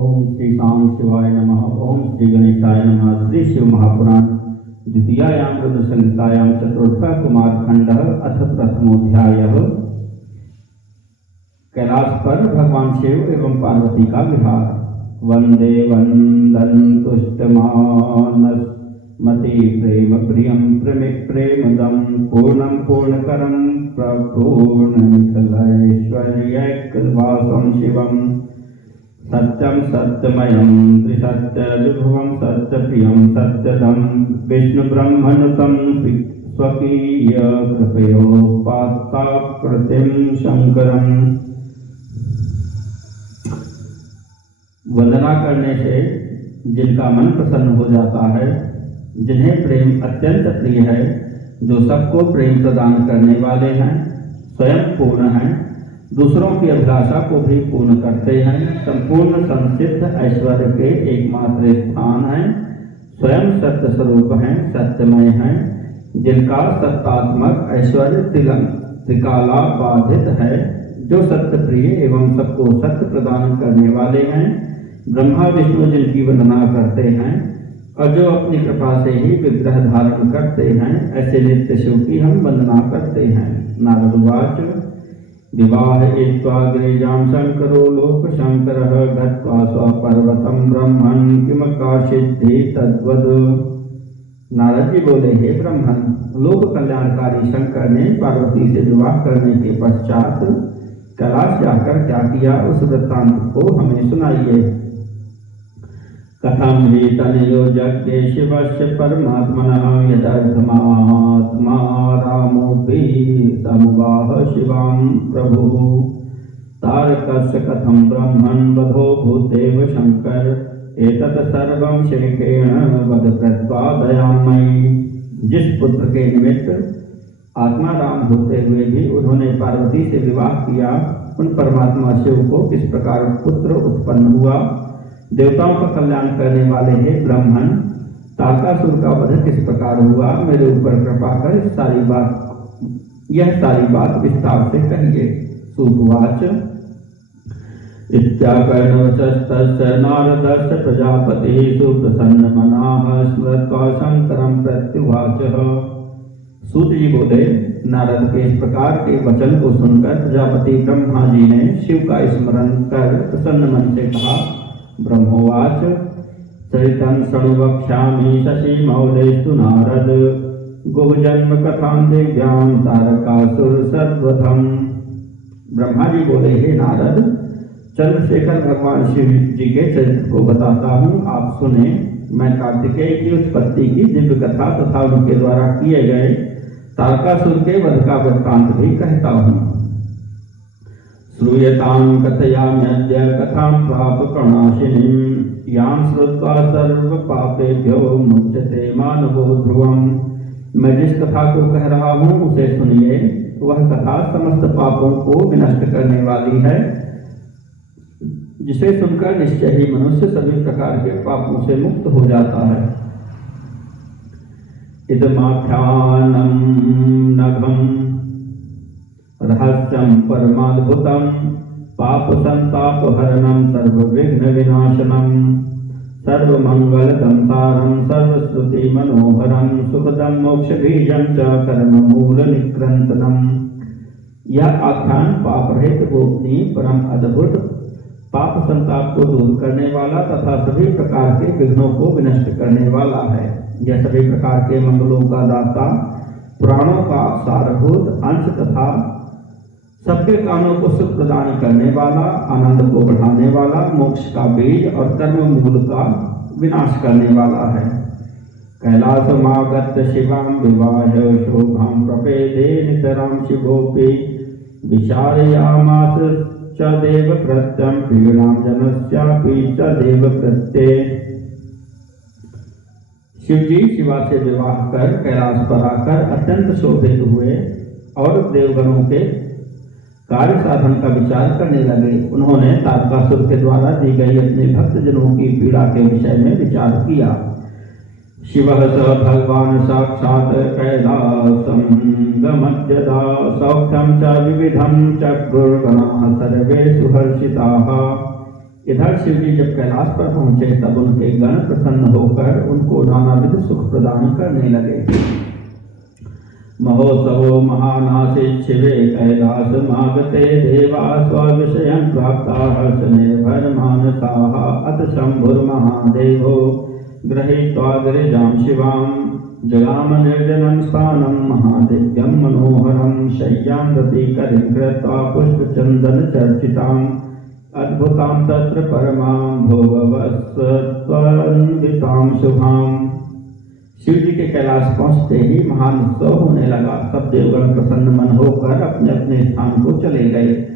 ओम श्री शाम शिवाय नमः। ओम श्री गणेशाय नमः। श्री शिव महापुराण द्वितीयायां रुद्र संहितायां चतुर्थ कुमारखंड अथ प्रथमोध्यायः। कैलाश पर भगवान शिव एवं पार्वती का विहार। वंदे वंदन तुष्टमानस मति प्रेम प्रियं प्रेमदम पूर्णं पूर्णकरं प्रपूर्णैश्वर्यैकवासं शिवं सत्यं सत्यमयं त्रिसत्यविभुवं सत्यप्रियं सत्यदं विष्णुब्रह्मनुतं स्वकीय कृपयोपात्ताकृतिं शंकरम्। वंदना करने से जिनका मन प्रसन्न हो जाता है, जिन्हें प्रेम अत्यंत प्रिय है, जो सबको प्रेम प्रदान करने वाले हैं, स्वयं पूर्ण हैं, दूसरों की अभिलाषा को भी पूर्ण करते हैं, संपूर्ण संसिद्ध ऐश्वर्य के एकमात्र स्थान हैं, स्वयं सत्य स्वरूप हैं, सत्यमय हैं, जिनका सत्तात्मक ऐश्वर्य त्रिकाला बाधित है, जो सत्य प्रिय एवं सबको सत्य प्रदान करने वाले हैं, ब्रह्मा विष्णु जिनकी वंदना करते हैं और जो अपनी कृपा से ही विग्रह धारण करते हैं, ऐसे नित्य शिव की हम वंदना करते हैं। नारद उवाच विवाह गिरिजां शंकरो लोक शंकरः गत्वा स्वपर्वतं ब्रह्मन् किमकाशिद्धि तद्वद। नारद जी बोले, हे ब्रह्मन, लोक कल्याणकारी शंकर ने पार्वती से विवाह करने के पश्चात कैलाश जाकर क्या किया, उस वृत्तांत को हमें सुनाइए। कथम हि तनयो यज्ञे शिवस्य परमात्मनः यदर्थमात्मा रामोऽपि समुवाह शिवां प्रभुः तारकस्य कथं ब्रह्मन् वधो भूतेव शंकर एतत् सर्वं शैकेन वद कृत्वा दयामयि। जिस पुत्र के निमित्त आत्मा राम होते हुए भी उन्होंने पार्वती से विवाह किया, उन परमात्मा शिव को किस प्रकार पुत्र उत्पन्न हुआ, देवताओं का कल्याण करने वाले हे ब्रह्मन, तारकासुर का वध किस प्रकार हुआ, मेरे ऊपर कृपा कर यह सारी बात विस्तार से कहिए। सुवाच इत्याकर्णवचस्तस्य नारदस्य प्रजापतिः सुप्रसन्नमनाः स्मृत्वा शंकरं प्रत्युवाचः। सूत जी बोले, नारद के इस प्रकार के वचन को सुनकर प्रजापति ब्रह्मा जी ने शिव का स्मरण कर प्रसन्न मन से कहा। ब्रह्मोवाच चरितं शृणु वक्ष्यामि शशिमौलेस्तु नारद गोजन्म कथां दिव्यां तारकासुर सद्वधम्। ब्रह्मा जी बोले, हे नारद, चंद्रशेखर भगवान शिव जी के चरित्र को बताता हूँ, आप सुने। मैं कार्तिकेय की उत्पत्ति की दिव्य कथा तथा उनके द्वारा किए गए तारकासुर के वध का वृत्तांत भी कहता हूँ। श्रूयतां कथयाम्यद्य कथां पापप्रणाशिनीं यां श्रुत्वा सर्वपापेभ्यो मुच्यते मानवो ध्रुवम्। मैं जिस कथा को कह रहा हूँ उसे सुनिए। वह कथा समस्त पापों को विनष्ट करने वाली है, जिसे सुनकर निश्चय ही मनुष्य सभी प्रकार के पापों से मुक्त हो जाता है। इदमाख्यानं नघं रहस्यं परमाद्भुतं पाप संतापहरणं सर्वविघ्नविनाशनं सर्वमंगलदं सारं सर्वश्रुति मनोहरं सुखदं मोक्षबीजं च कर्ममूलनिकृन्तनं। यह आख्यान पाप रहित गोपनीय परम अद्भुत पाप संताप को दूर करने वाला तथा सभी प्रकार के विघ्नों को विनष्ट करने वाला है। यह सभी प्रकार के मंगलों का दाता, पुराणों का सारभूत अंश तथा सबके कानों को सुख प्रदान करने वाला, आनंद को बढ़ाने वाला, मोक्ष का बीज और कर्म मूल का विनाश करने वाला है। कैलासमागत्य शिवां विवाह शोभां प्रपेदे नितरां शिवोऽपि विचारयामास च देव कृत्यं पीड़ां जनस्यापि च देव कृत्ये। शिवजी शिवा से विवाह कर कैलाश पर आकर अत्यंत शोभित हुए और देवगणों के कार्य साधन का विचार करने लगे। उन्होंने तारकासुर के द्वारा दी गई अपने भक्तजनों की पीड़ा के विषय में विचार किया। शिवः स भगवान् साक्षात् कैलासं गमत्यदा सौख्यं च विविधं चक्रुर्गणाः सर्वे सुहर्षिताः। इधर शिव जी जब कैलाश पर पहुंचे तब उनके गण प्रसन्न होकर उनको नानाविध सुख प्रदान करने लगे। महोत्सवो महानासे शिवे कैलास मागते देवा स्विषयं प्राप्ता हर्ष निर्भर मानसाः अथ शंभुर्महादेवो गृहीत्वा गिरिजां शिवां जगाम निर्जनं स्थानं महादिव्यं मनोहरं शय्यां रतिकरीं कृत्वा पुष्पचन्दन चर्चिताम् अद्भुतां तत्र परमां भोगवत्सत्वान्वितां शुभाम्। शिव जी के कैलाश पहुंचते ही महान उत्सव होने लगा। सब देवगण प्रसन्न मन होकर अपने अपने स्थान को चले गए।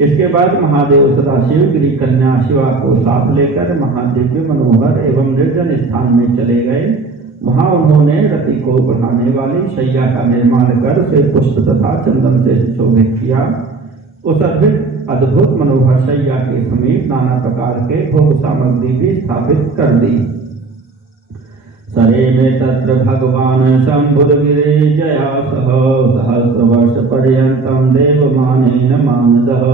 इसके बाद महादेव सदाशिव गिरी कन्या शिवा को साथ लेकर महादिव्य मनोहर एवं निर्जन स्थान में चले गए। वहां उन्होंने रति को बढ़ाने वाली शैया का निर्माण कर उसे पुष्प तथा चंदन से सुशोभित किया। उस अद्भुत मनोहर शैया के समीप नाना प्रकार के भोग सामग्री भी स्थापित कर दी। सरे में तत्र भगवान शंभुर्गिरिजया सह सहस्रवर्ष पर्यंतं देवमानेन मानदः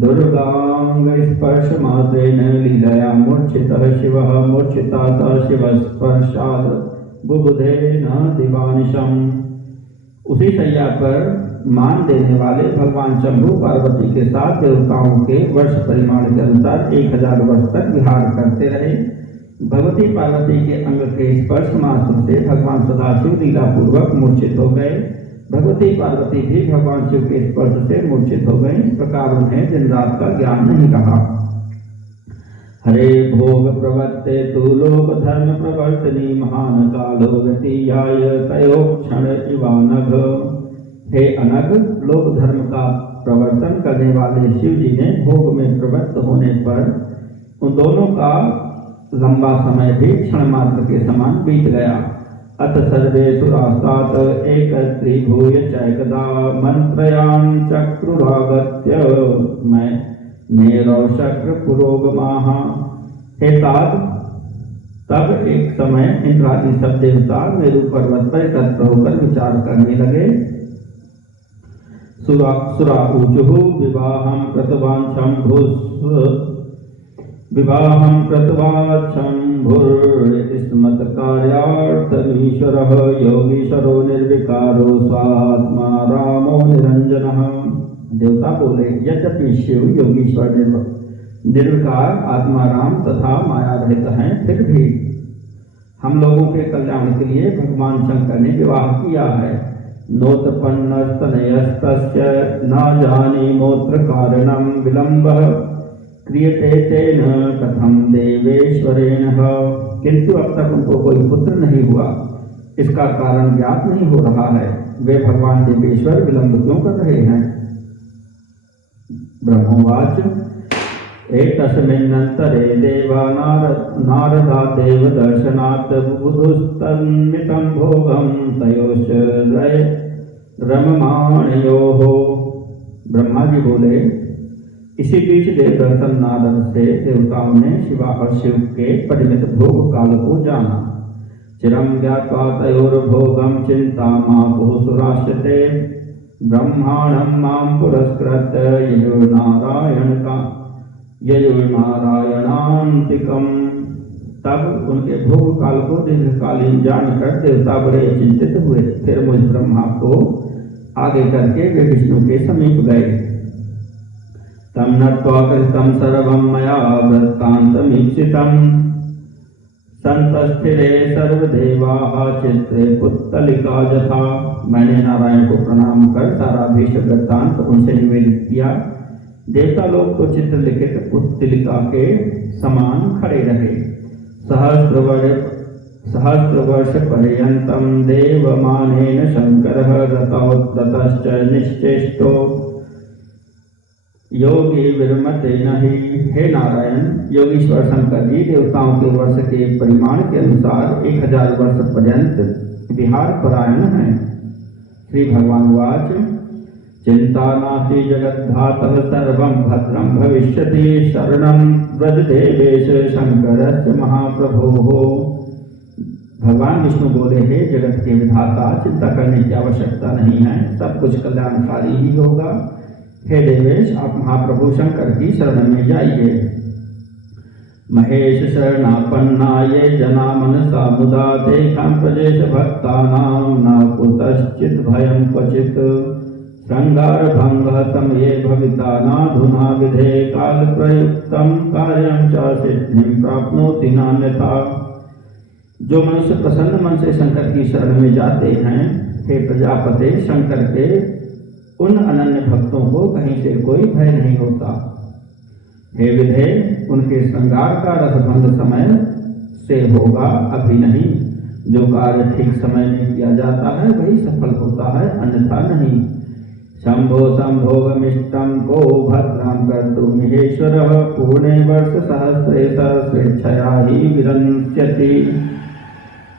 दुर्गांग स्पर्श मात्रेण लीलया मूर्छितः शिवः मूर्छिता स शिवस्पर्शात् बुबुधेन दिवानिशम्। उसी शैया पर मान देने वाले भगवान शंभु पार्वती के साथ देवताओं के वर्ष परिमाण के अनुसार 1000 वर्ष तक विहार करते रहे। भगवती पार्वती के अंग के स्पर्श मात्र से भगवान सदाशिव लीला पूर्वक मूर्छित हो गए। भगवती पार्वती भी भगवान शिव के स्पर्श से मूर्छित हो गई। इस प्रकार उन्हें दिन रात का ज्ञान नहीं रहा। हरे भोग प्रवर्ते तु लोक धर्म प्रवर्तनी महान कालो गतियाय तयो क्षण इवानघ। हे अनघ, लोक धर्म का प्रवर्तन करने वाले शिव जी ने भोग में प्रवृत्त होने पर उन दोनों का लंबा समय भी क्षण मात्र के समान बीत गया। अथ सर्वे सुरास्तात् एकत्रीभूय चैकदा मंत्रयान् चक्रुरागत्य मैं मेरौ शक्र पुरोगमाः। हे तात, तब एक समय इंद्रादि सब देवता मेरु पर्वत पर एकत्र होकर विचार करने लगे। सुरा ऊचुः विवाहं कृतवान् शंभुर्स्मत्कार्यार्थमीश्वरः योगीश्वरो निर्विकारो स्वात्मा रामो निरंजनः। देवता बोले, यद्यपि शिव योगीश्वर निर्विकार आत्मा राम तथा माया रहित हैं, फिर भी हम लोगों के कल्याण के लिए भगवान शंकर ने विवाह किया है। नोत्पन्नस्तनयस्तस्य न जानीमोऽत्र कारणं विलम्बः क्रियते तेन कथम देवेश्वरेण। किंतु अब तक उनको कोई पुत्र नहीं हुआ, इसका कारण ज्ञात नहीं हो रहा है। वे भगवान देवेश्वर विलंब क्यों कर रहे हैं? ब्रह्मोवाच एतस्मिन्नन्तरे देवा नारदा देव दर्शनात् बुधुस्तन्मितं भोगं तयोश्च रममाणयोः। ब्रह्मा जी बोले, इसी बीच देव दर्शन नारद से देवताओं ने शिवा और शिव के परिमित भोग काल को जाना। चिरं ज्ञात्वा तयोर्भोगं चिन्तामापुः सुराश्रिते ब्रह्माणं मां पुरस्कृत्य ययुर्नारायणान्तिकम्। तब उनके भोग काल को दीर्घकालीन जानकर देवता बड़े चिंतित हुए। फिर मुझ ब्रह्मा को आगे करके वे विष्णु के समीप गए। तम नत्वा कृतं सर्वं मया वृत्तान्तमीक्षितं संतस्थिरे सर्वदेवाः चित्रे पुत्तलिका यथा। मैंने नारायण को प्रणाम कर सारा भीष्म वृत्तांत उनसे निवेदित किया। देवता लोग तो चित्रलिखित पुत्तलिका के समान खड़े रहे। सहस्रवर्ष पर्यन्तं देवमानेन शंकरः रतश्च निश्चेष्टो योगी विरमते नहीं। हे नारायण, योगीश्वर शंकर जी देवताओं के वर्ष के परिमाण के अनुसार 1000 वर्ष पर्यंत विहार परायण हैं। श्री भगवान वाच चिंता नास्ति जगद्धातः सर्वं भद्रं भविष्यति शरणं व्रज देवेश शंकरस्य महाप्रभोः। भगवान विष्णु बोले, हे जगत के विधाता, चिंता करने की आवश्यकता नहीं है, सब कुछ कल्याणकारी ही होगा। हे देवेश, आप महाप्रभु शंकर की शरण में जाइए। महेश शरणापन्ना ये जना मनसा मुदा तेषां प्रजेश भक्तानां न कुतश्चित् भयं क्वचित् श्रृंगारभंगः समये भविता नाधुना विधे काल प्रयुक्तं कार्यं च सिद्धिं प्राप्नोति नान्यथा। जो मनुष्य प्रसन्न मन से शंकर की शरण में जाते हैं, हे प्रजापते, शंकर के उन अनन्य भक्तों को कहीं से कोई भय नहीं होता। हे विधे, उनके श्रृंगार का रसभंग समय से होगा, अभी नहीं। जो कार्य ठीक समय में किया जाता है वही सफल होता है, अन्यथा नहीं। शंभो संभोगमिष्टं को भद्रं कर्तुमिहेश्वरः पूर्णे वर्ष सहस्रे स्वेच्छया ही विरंस्यति।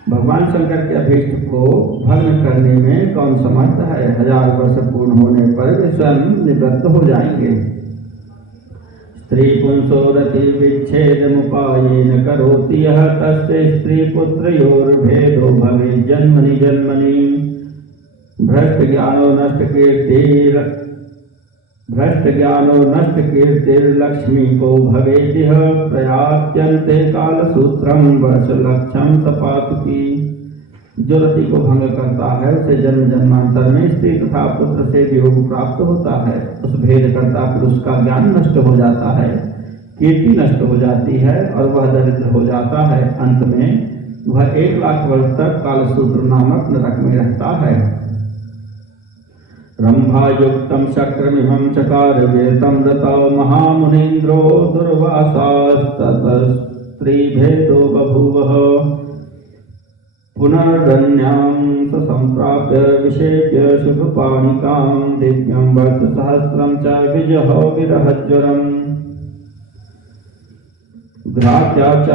भगवान शंकर के अभीष्ट को भंग करने में कौन समर्थ है? 1000 वर्ष पूर्ण होने पर वे स्वयं निवृत्त हो जाएंगे। स्त्री पुंसो रति विच्छेद मुपायेन करोति यः तस्य स्त्री पुत्रयोर्भेदो भवेत् जन्मनि जन्मनि। भ्रष्ट ज्ञानो नष्ट कीर्तिर्लक्ष्मी को भवेदिह प्रयात्यन्ते कालसूत्रं वर्षलक्षं तपातुकी। जो रति को भंग करता है उसे जन्म जन्मांतर में स्त्री तथा पुत्र से वियोग प्राप्त होता है। उस भेद करता पुरुष का ज्ञान नष्ट हो जाता है, कीर्ति नष्ट हो जाती है और वह दरिद्र हो जाता है। अंत में वह 1 लाख वर्ष तक कालसूत्र नामक नरक में रहता है। रंभायुक्तं शक्रमिमं चकार वेतं रतौ महामुनीन्द्रो दुर्वासास्ततः स्त्रीभेदो बभूवः। पुनर्धन्यां स सम्प्राप्य विषेप्य शुभपाणिकां दिव्यं वर्षसहस्रं च विजहो विरहज्वरम्। घ्रात्या च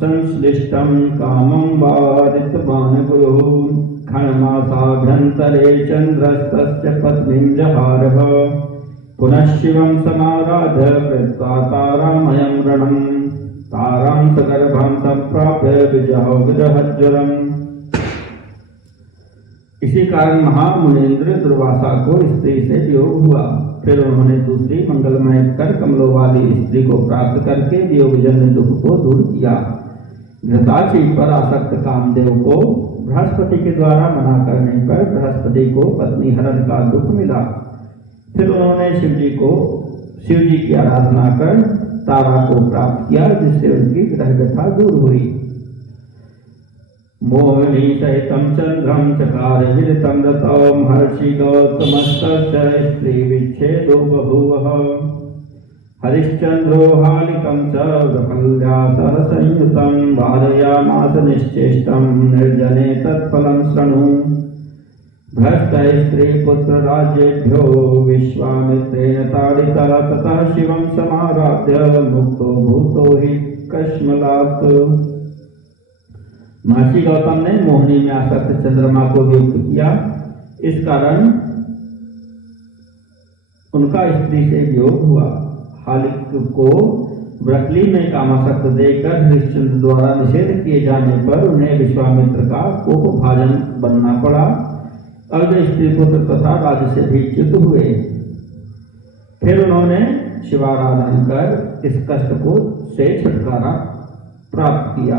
संश्लिष्टं कामं वारितवान् गुरुः। क्षणमासाभ्यन्तरे चन्द्रस्तस्य पत्नीं जहारः। पुनः शिवं समाराध्य कृत्वा तारामयं रणम्। तारां सगर्भां सम्प्राप्य विजहो विरहज्वरम्। इसी कारण महामुनीन्द्र दुर्वासा को स्त्री से वियोग हुआ। फिर उन्होंने दूसरी मंगलमय कर कमलों वाली स्त्री को प्राप्त करके वियोगजन्य दुख को दूर किया। घृताची पर आसक्त कामदेव को बृहस्पति के द्वारा मना करने पर बृहस्पति को पत्नी हरण का दुख मिला। फिर उन्होंने शिव जी की आराधना कर तारा को प्राप्त किया, जिससे उनकी ग्रह व्यथा दूर हुई। मोहिनी सहितं चंद्रं चकार विदितं रतौ महर्षि गौतमस्तस्य स्त्री विच्छेदो बभूवः। हरिश्चंद्रो हालिकं च वृकल्या सह संयुतं वारयामास निश्चेष्टं निर्जने तत्फलं शृणु। भ्रष्ट स्त्री पुत्र राज्येभ्यो विश्वामित्रेण ताडितः ततः शिवं समाराध्य मुक्तो भूतो हि कश्मलात्। महर्षि गौतम ने मोहिनी में आसक्त चंद्रमा को वियुक्त किया। इस कारण उनका स्त्री से वियोग हुआ। हालिक को वृकली में कामासक्त देकर हरिश्चंद्र द्वारा निषेध किए जाने पर उन्हें विश्वामित्र का कोपभाजन बनना पड़ा और वे स्त्री पुत्र तथा राज्य से भी च्युत हुए। फिर उन्होंने शिवाराधन कर इस कष्ट को से छुटकारा प्राप्त किया।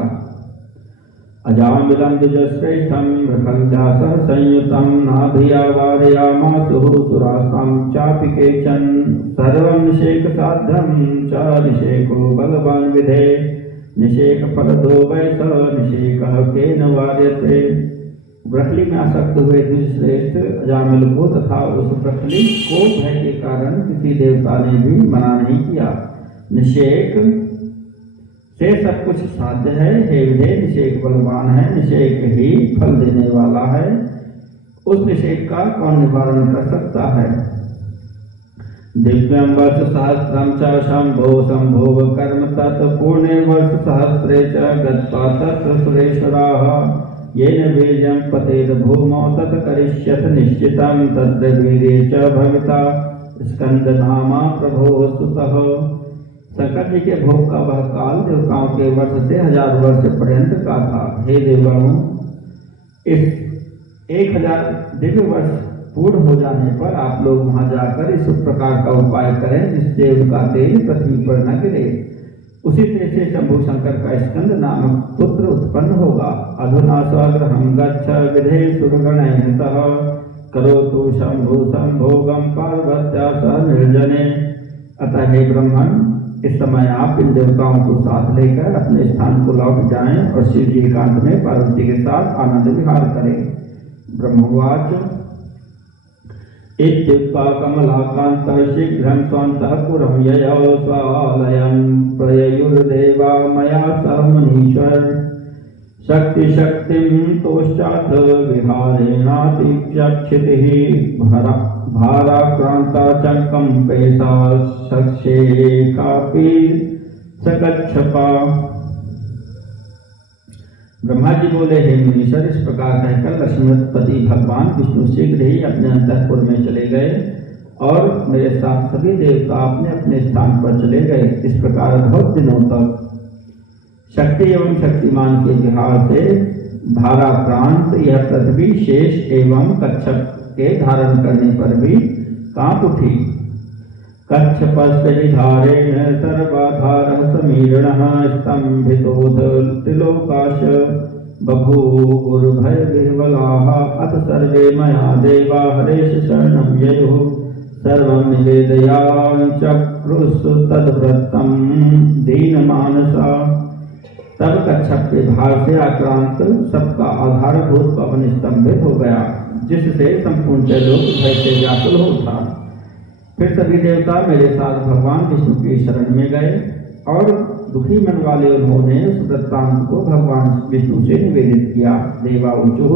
अजामिलं द्विजश्रेष्ठं वृकल्या सह संयुतं नाभिया वारयामासुः सुरास्तं चापि केचन। सर्वं निषेकसाध्यं च निषेको भगवान् विधे। निषेकफलदो वै स निषेकः केन वार्यते। वृकली में आसक्त हुए द्विजश्रेष्ठ अजामिल को तथा उस वृकली को भय के कारण किसी देवता ने भी मना नहीं किया। निषेक से सब कुछ साध्य है। हे विधे, निषेक बलवान है, निषेक ही फल देने वाला है। उस निषेक का कौन निवारण कर सकता है? दिव्यं वर्ष सहस्रं च शंभो संभोग कर्म तत् पूर्णे वर्ष सहस्रे च गत्वा तत्र सुरेश्वराः। येन वीर्यं पतेद भूमौ तत् करिष्यथ निश्चितं तत्र वीर्ये च भविता स्कंदनामा प्रभो स्तुतः। शंकर जी के भोग का वह काल देवताओं के वर्ष से 1000 वर्ष पर्यंत का था। हे देवगणों, इस 1000 दिव्य वर्ष पूर्ण हो जाने पर आप लोग वहां जाकर इस प्रकार का उपाय करें जिससे उनका तेल पृथ्वी पर न गिरे। उसी तरह से शंभु शंकर का स्कंद नामक पुत्र उत्पन्न होगा। अधुना स्वगृहं गच्छ विधे सुरगणैः सह करोतु शंभु संभोगं पार्वत्या सह निर्जने। अतः हे ब्रह्मन, इस समय आप इन देवताओं को साथ लेकर अपने स्थान को लौट जाएं और शिव जी एकांत में पार्वती के साथ आनंद विहार करें। ब्रह्मवाच इत्युक्त्वा कमलाकान्तः शीघ्रं स्वान्तःपुरं ययौ स्वालयं प्रययुर्देवा मया सह मुनीश्वर। शक्तिं तोश्चाथ विहारेणातिक्षितिः भाराक्रान्ता चङ्कम्पेशा सक्षेकापि सकच्छपा। ब्रह्मा जी बोले, हे मुनीश्वर, इस प्रकार कहकर लक्ष्मीपति भगवान विष्णु शीघ्र ही अपने अंतःपुर में चले गए और मेरे साथ सभी देवता अपने अपने स्थान पर चले गए। इस प्रकार बहुत दिनों तक शक्ति एवं शक्तिमान के विहार से भाराक्रांत यह पृथ्वी शेष एवं कच्छप के धारण करने पर भी कांप उठी। कच्छपस्य विधारेण सर्वाधारः समीरणः स्तम्भितोऽतिलोकाश बभूवुर्भयविह्वलाः। अथ सर्वे मया देवा हरेश शरणं ययुः सर्वं निवेदयाञ्चक्रुः तद्व्रतं दीनमानसा। तब कच्छप के भार से आक्रांत सबका आधारभूत पवन स्तंभित हो गया, जिससे संपूर्ण लोक भय से व्याकुल हो उठा। फिर सभी देवता मेरे साथ भगवान विष्णु की शरण में गए और दुखी मन वाले उन्होंने उस वृत्तांत को भगवान विष्णु से निवेदित किया। देवाऊचुः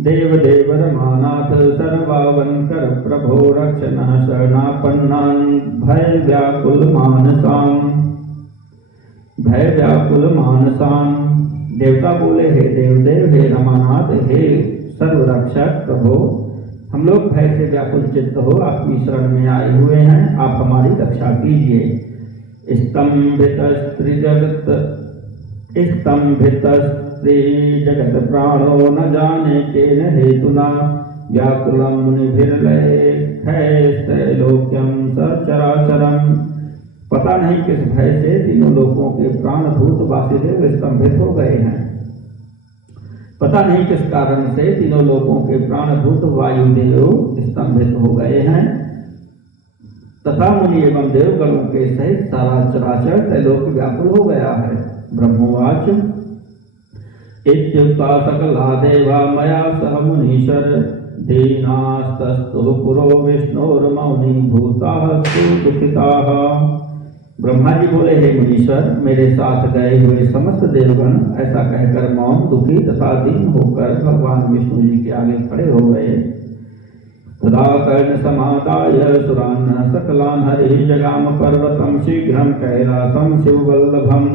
देवदेव रमानाथ सर्वावनकर प्रभो रक्षणः शरणापन्नान् भय व्याकुल मानसान्। देवता बोले, हे देवदेव, हे रमानाथ, हे सर्वरक्षक प्रभो, हम लोग भय से व्याकुल चित्त हो आपकी शरण में आए हुए हैं, आप हमारी रक्षा कीजिए। स्तंभित प्राणो न जाने केन हेतुना व्याकुलं मुनिभिर्लैलोक्यं सचराचरम्। पता नहीं किस भय से तीनों लोकों के प्राणभूत वासुदेव स्तंभित हो गए हैं। पता नहीं किस कारण से तीनों लोकों के प्राणभूत वायुदेव स्तंभित हो गए हैं तथा मुनि एवं देवगणों के सहित सारा चराचर त्रैलोक व्याकुल हो गया है। ब्रह्मवाच इत्युक्ता सकला देवा मया सह मुनीश्वर दीनास्तस्तु पुरो विष्णोर्मौनीभूताः सुदुःखिताः। ब्रह्मा जी बोले, हे मुनीश्वर, मेरे साथ गए हुए समस्त देवगण ऐसा कहकर मौन, दुखी तथा दीन होकर भगवान विष्णु जी के आगे खड़े हो गए। तदा कर्ण समादाय सुरान् सकलान् हरिः जगाम पर्वतं शीघ्रं कैलासं शिववल्लभम्।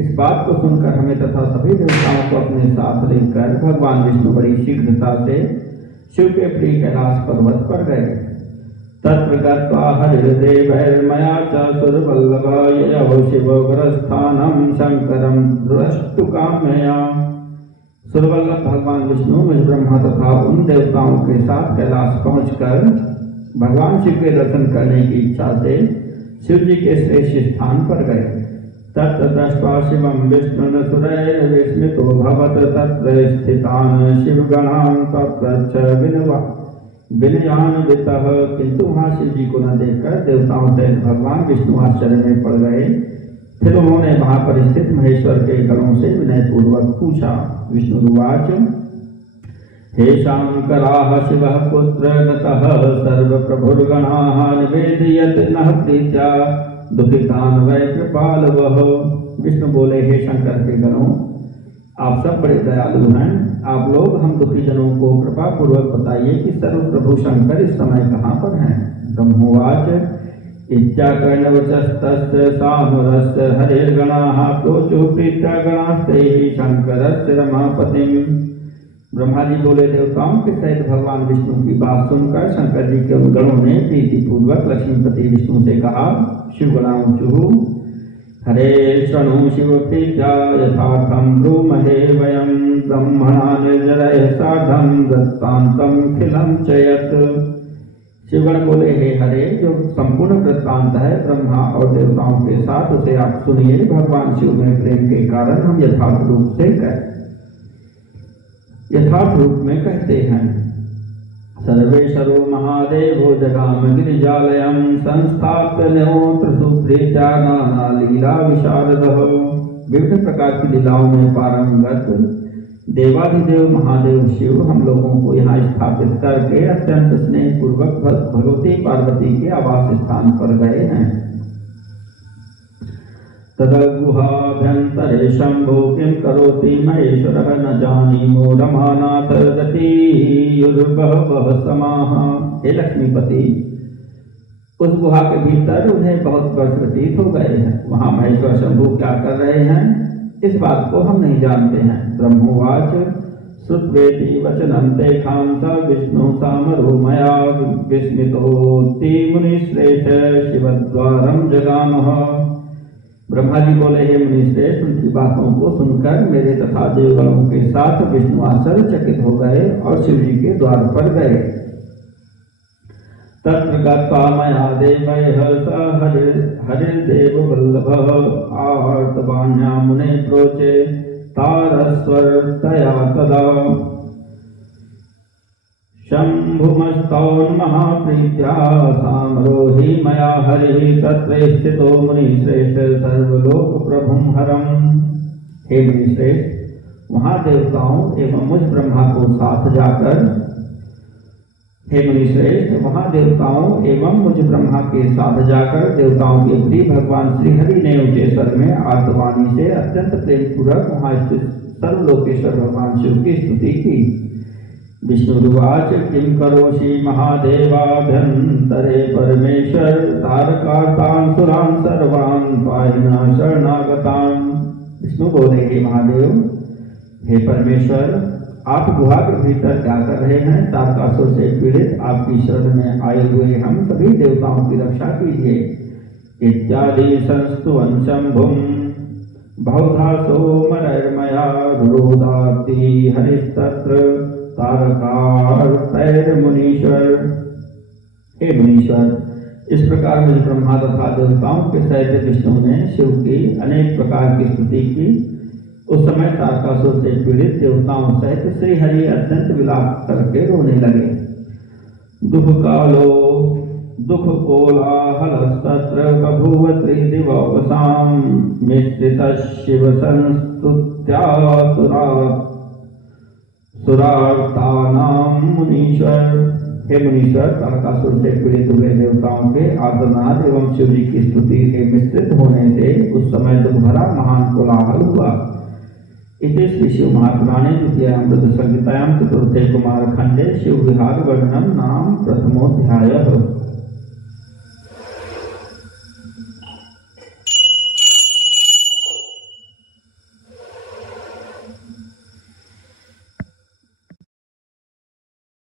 इस बात को सुनकर हमें तथा सभी देवताओं को अपने साथ लेकर भगवान विष्णु बड़ी शीघ्रता से शिव के प्रिय कैलाश पर्वत पर गए। तत्र गत्वा हरिर्देवैर्मया च सुरवल्लभययो शिववरस्थानं शंकरं द्रष्टुकामया। सुरवल्लभ भगवान विष्णु मुझ ब्रह्मा तथा उन देवताओं के साथ कैलाश पहुंचकर भगवान शिव के दर्शन करने की इच्छा से शिव जी के श्रेष्ठ स्थान पर गए। तत्र दृष्ट्वा शिवं विष्णुरसुरैः विस्मितो भवत् तत्र स्थितान् शिवगणान् तत्रच्छ विनयान्वितः। किंतु वहाँ शिव जी को न देखकर देवताओं सहित भगवान विष्णु आश्चर्य में पड़ गए। फिर उन्होंने वहाँ पर स्थित महेश्वर के गणों से विनयपूर्वक पूछा। विष्णुवाच हे शांकराः शिवः पुत्र गतः सर्वप्रभुर्गणाः निवेदयत् नः प्रीत्या दुखितान् वै कृपालवः। विष्णु बोले, हे शंकर के गणों, आप सब बड़े दयालु हैं, आप लोग हम दुखी जनों को कृपा पूर्वक बताइए कि सर्वप्रभु शंकर इस समय कहाँ पर हैं। ब्रह्मोवाच इत्याकर्णवचस्तस्य सानुरस्य हरिर्गणाः प्रोचुः प्रीत्या गणास्ते शंकरस्य रमापतिम्। ब्रह्मा जी बोले, देवताओं के सहित भगवान विष्णु की बात सुनकर शंकर जी के गणों ने प्रीतिपूर्वक लक्ष्मीपति विष्णु से कहा। शिवगणाऊचुः हरे शृणु शिव प्रीत्या यथार्थं ब्रूमहे वयं ब्रह्मणा निर्जरैः सार्धं वृत्तान्तं खिलं च यत्। शिवगण बोले, हे हरे, जो संपूर्ण वृत्तांत है ब्रह्मा और देवताओं के साथ उसे आप सुनिए। भगवान शिव में प्रेम के कारण हम यथार्थ रूप में कहते हैं। सर्वेश्वरो महादेवो जगाम गिरिजालयं संस्थाप्य न्योत्र सुप्रीत्या नाना लीला विशारदः। विभिन्न प्रकार की लीलाओं में पारंगत देवाधिदेव महादेव शिव हम लोगों को यहाँ स्थापित करके अत्यंत स्नेह पूर्वक भगवती पार्वती के आवास स्थान पर गए हैं। तदगुहाभ्यन्तरे शंभो किं करोति महेश्वरः न जानीमो रमानाथ गतिर्बहवः समाः। हे लक्ष्मीपति, उस गुहा के भीतर उन्हें बहुत वर्ष व्यतीत हो गए हैं। वहाँ महेश्वर शंभु क्या कर रहे हैं, इस बात को हम नहीं जानते हैं। ब्रह्मोवाच श्रुत्वेति वचनं तेषां स विष्णु सामरो मया विस्मितोऽस्ति मुनिश्रेष्ठ शिवद्वारं जगामः। ब्रह्मा जी बोले, हे मुनिश्रेष्ठ, उनकी बातों को सुनकर मेरे तथा देवगणों के साथ विष्णु आश्चर्यचकित हो गए और शिव जी के द्वार पर गए। तत्र गत्वा मया देवैः स हरिर्देव वल्लभः आर्तवाण्या मुने प्रोचे तारस्वर्तया तदा। शंभुमस्तौन्महाप्रीत्या सामरोहि मया हरिः तत्र स्थितो मुनिश्रेष्ठ सर्वलोकप्रभुं हरम्। हे मुनिश्रेष्ठ, वहाँ देवताओं एवं मुझ ब्रह्मा को साथ जाकर देवताओं के प्रिय भगवान श्री हरि ने ऊंचे स्वर में आर्तवाणी से अत्यंत प्रेम पूर्वक वहाँ स्थित सर्वलोकेश्वर भगवान शिव की स्तुति की। विष्णुरुवाच किं करोषि महादेवाभ्यन्तरे परमेश्वर तारकार्तान् सुरान् सर्वान् पाहिना शरणागतान्। विष्णु बोले, हे महादेव, हे परमेश्वर, आप गुहा के भीतर क्या कर रहे हैं? तारकासुर से पीड़ित आपकी शरण में आए हुए हम सभी देवताओं की रक्षा कीजिए। इत्यादि संस्तुवन् शंभुं बहुधा सोमरैर्मया रुरोधाति हरिस्तत्र तारकार्तैर्मुनीश्वर। हे मुनीश्वर, इस प्रकार मुझ ब्रह्मा तथा देवताओं के सहित विष्णु ने शिव की अनेक प्रकार की स्तुति की। उस समय तारकासुर से पीड़ित देवताओं सहित श्री हरि अत्यंत विलाप करके रोने लगे। दुख कोलाहलस्तत्र बभूव त्रिदिवसां मिश्रितः शिव संस्तुत्या सुरार्तानां मुनीश्वर। हे मुनीश्वर, तारकासुर से पीड़ित हुए देवताओं के आर्तनाद एवं शिव जी की स्तुति के मिश्रित होने से उस समय दुख भरा महान कोलाहल हुआ। इति श्री शिव महात्म्यानि द्वितीयामृत संहितायां चतुर्थे कुमार खंडे शिव विहार वर्णनम नाम प्रथमोऽध्यायः।